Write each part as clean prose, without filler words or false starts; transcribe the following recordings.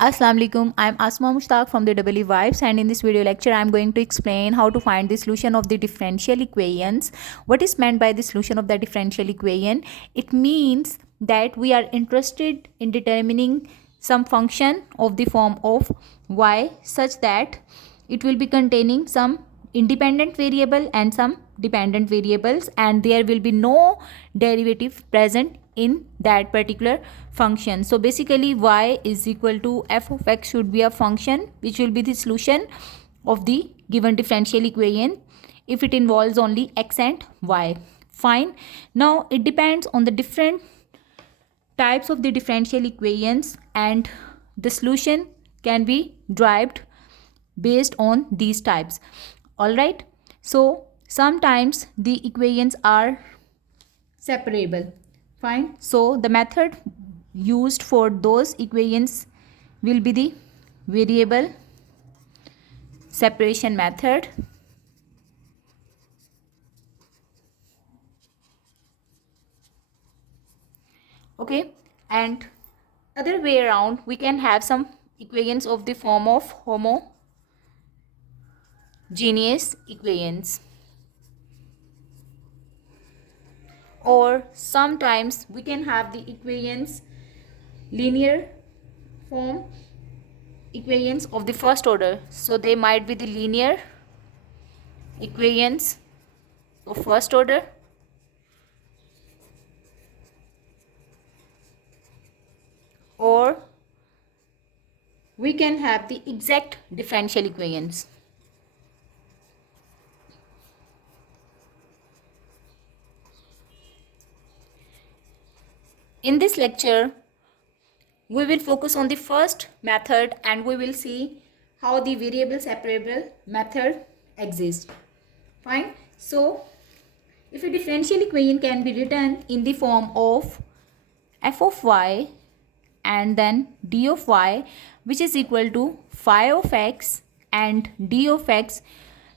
Assalamu alaikum. I'm Asma Mushtaq from the EE Vibes, and in this video lecture I'm going to explain how to find the solution of the differential equations. What is meant by the solution of the differential equation? It means that we are interested in determining some function of the form of y such that it will be containing some independent variable and some dependent variables, and there will be no derivative present in that particular function. So basically y is equal to f of x should be a function which will be the solution of the given differential equation if it involves only x and y. Fine. Now it depends on the different types of the differential equations, and the solution can be derived based on these types. All right, so sometimes the equations are separable. Fine, so the method used for those equations will be the variable separation method. Okay, and other way around we can have some equations of the form of homogeneous equations, or sometimes we can have the equations linear form equations of the first order. So they might be the linear equations of first order, or we can have the exact differential equations. In this lecture we will focus on the first method, and we will see how the variable separable method exists. Fine. So if a differential equation can be written in the form of f of y and then d of y, which is equal to phi of x and d of x,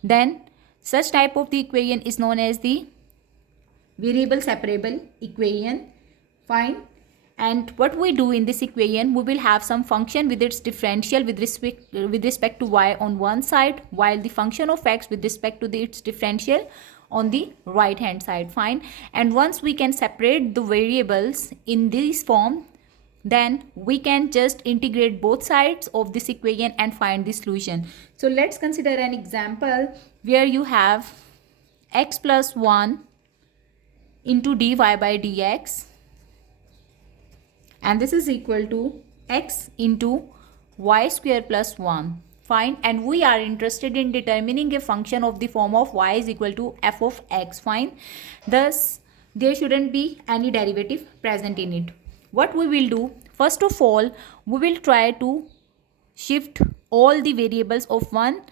then such type of the equation is known as the variable separable equation. Fine. And what we do in this equation, we will have some function with its differential with respect to y on one side, while the function of x with respect to its differential on the right hand side. Fine. And once we can separate the variables in this form, then we can just integrate both sides of this equation and find the solution. So let's consider an example where you have x plus 1 into dy by dx, and this is equal to x into y square plus 1. Fine. And we are interested in determining a function of the form of y is equal to f of x. Fine. Thus there shouldn't be any derivative present in it. What we will do, first of all, we will try to shift all the variables of one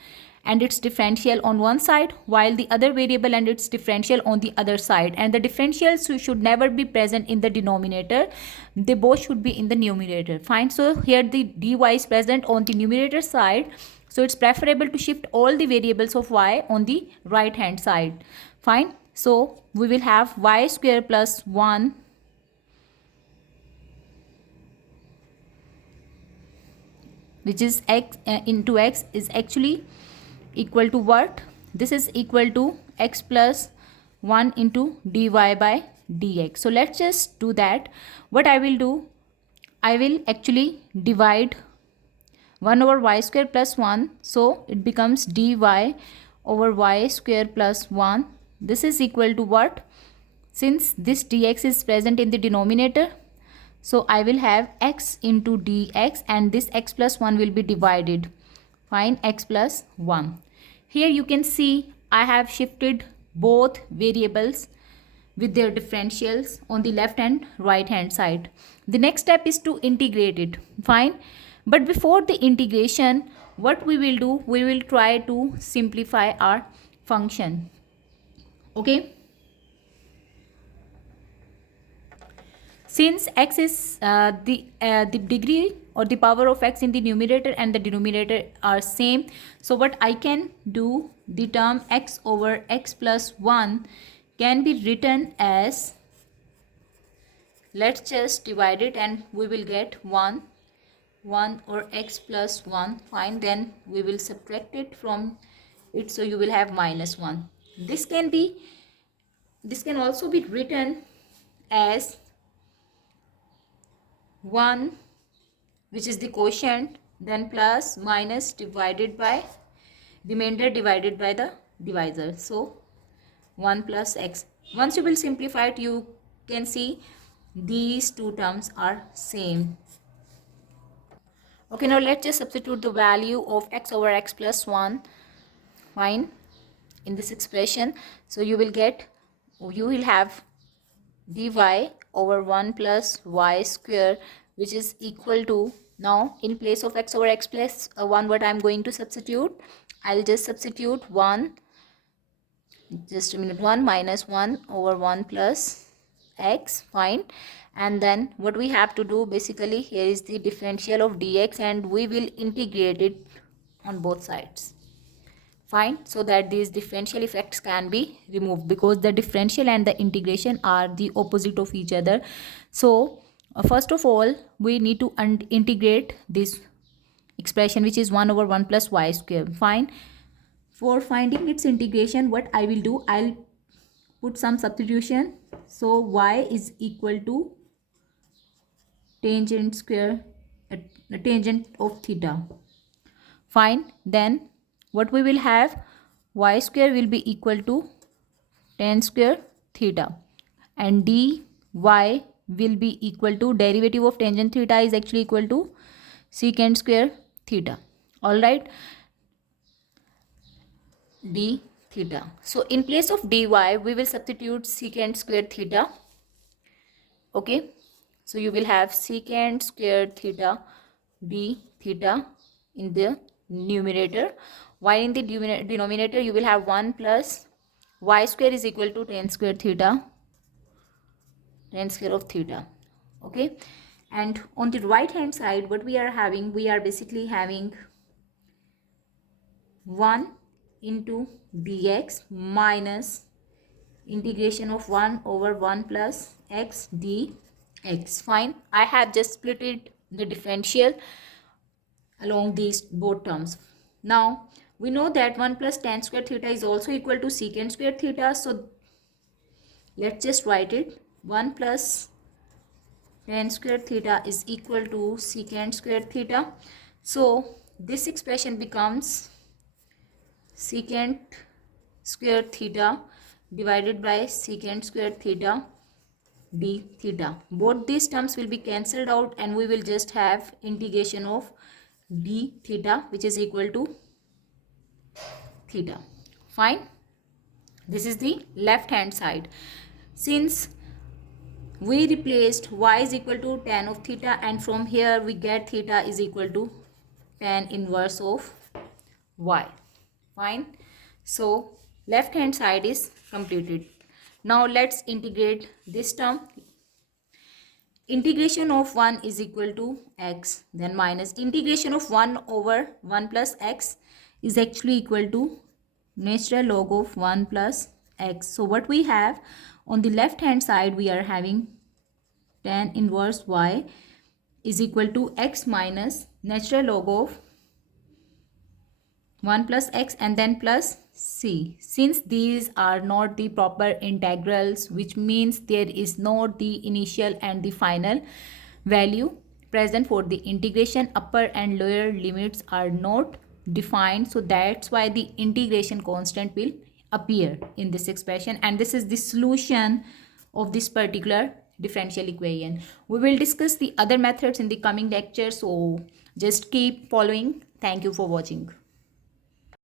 and its differential on one side, while the other variable and its differential on the other side, and the differentials should never be present in the denominator. They both should be in the numerator. Fine. So here the dy is present on the numerator side, so it's preferable to shift all the variables of y on the right hand side. Fine. So we will have y square plus 1 which is x into x is actually equal to what? This is equal to x plus 1 into dy by dx. So let's just do that. What I will do, I will actually divide 1 over y square plus 1, so it becomes dy over y square plus 1. This is equal to what? Since this dx is present in the denominator, so I will have x into dx, and this x plus 1 will be divided. Fine. X plus 1. Here you can see I have shifted both variables with their differentials on the left and right hand side. The next step is to integrate it. Fine. But before the integration, what we will do, we will try to simplify our function. Okay. Since x is the degree or the power of x in the numerator and the denominator are same, so what I can do, the term x over x plus 1 can be written as, let's just divide it and we will get 1 1 or x plus 1. Fine, then we will subtract it from it, so you will have minus 1. This can also be written as 1, which is the quotient, then plus minus divided by remainder divided by the divisor, so 1 plus x. Once you will simplify it, you can see these two terms are same. Okay, now let's just substitute the value of x over x plus 1. Fine, in this expression, so you will have dy over 1 plus y square, which is equal to, now in place of x over x plus 1, what I'm going to substitute, I'll just substitute 1, just a minute, 1 minus 1 over 1 plus x. Fine, and then what we have to do, basically here is the differential of dx, and we will integrate it on both sides. Fine, so that these differential effects can be removed, because the differential and the integration are the opposite of each other. So first of all, we need to integrate this expression, which is 1 over 1 plus y square. Fine, for finding its integration, what I will do, I'll put some substitution. So y is equal to tangent square, tangent of theta. Fine, then what we will have, y square will be equal to tan square theta, and dy will be equal to, derivative of tangent theta is actually equal to secant square theta. All right, d theta. So in place of dy, we will substitute secant square theta. Okay, so you will have secant square theta d theta in the numerator, while in the denominator you will have 1 plus y square is equal to tan square theta, tan square of theta. Okay, and on the right hand side, what we are having, we are basically having 1 into dx minus integration of 1 over 1 plus x dx. Fine, I have just split it, the differential, along these both terms. Now we know that 1 plus tan square theta is also equal to secant square theta, so let's just write it. 1 plus tan square theta is equal to secant square theta, so this expression becomes secant square theta divided by secant square theta d theta. Both these terms will be cancelled out, and we will just have integration of d theta, which is equal to theta. Fine, this is the left hand side. Since we replaced y is equal to tan of theta, and from here we get theta is equal to tan inverse of y. Fine, so left hand side is completed. Now let's integrate this term. Integration of 1 is equal to x, then minus integration of 1 over 1 plus x is actually equal to natural log of 1 plus x. So what we have on the left hand side, we are having tan inverse y is equal to x minus natural log of 1 plus x and then plus c. Since these are not the proper integrals, which means there is not the initial and the final value present for the integration, upper and lower limits are not defined, so that's why the integration constant will appear in this expression, and this is the solution of this particular differential equation. We will discuss the other methods in the coming lecture, so just keep following. Thank you for watching.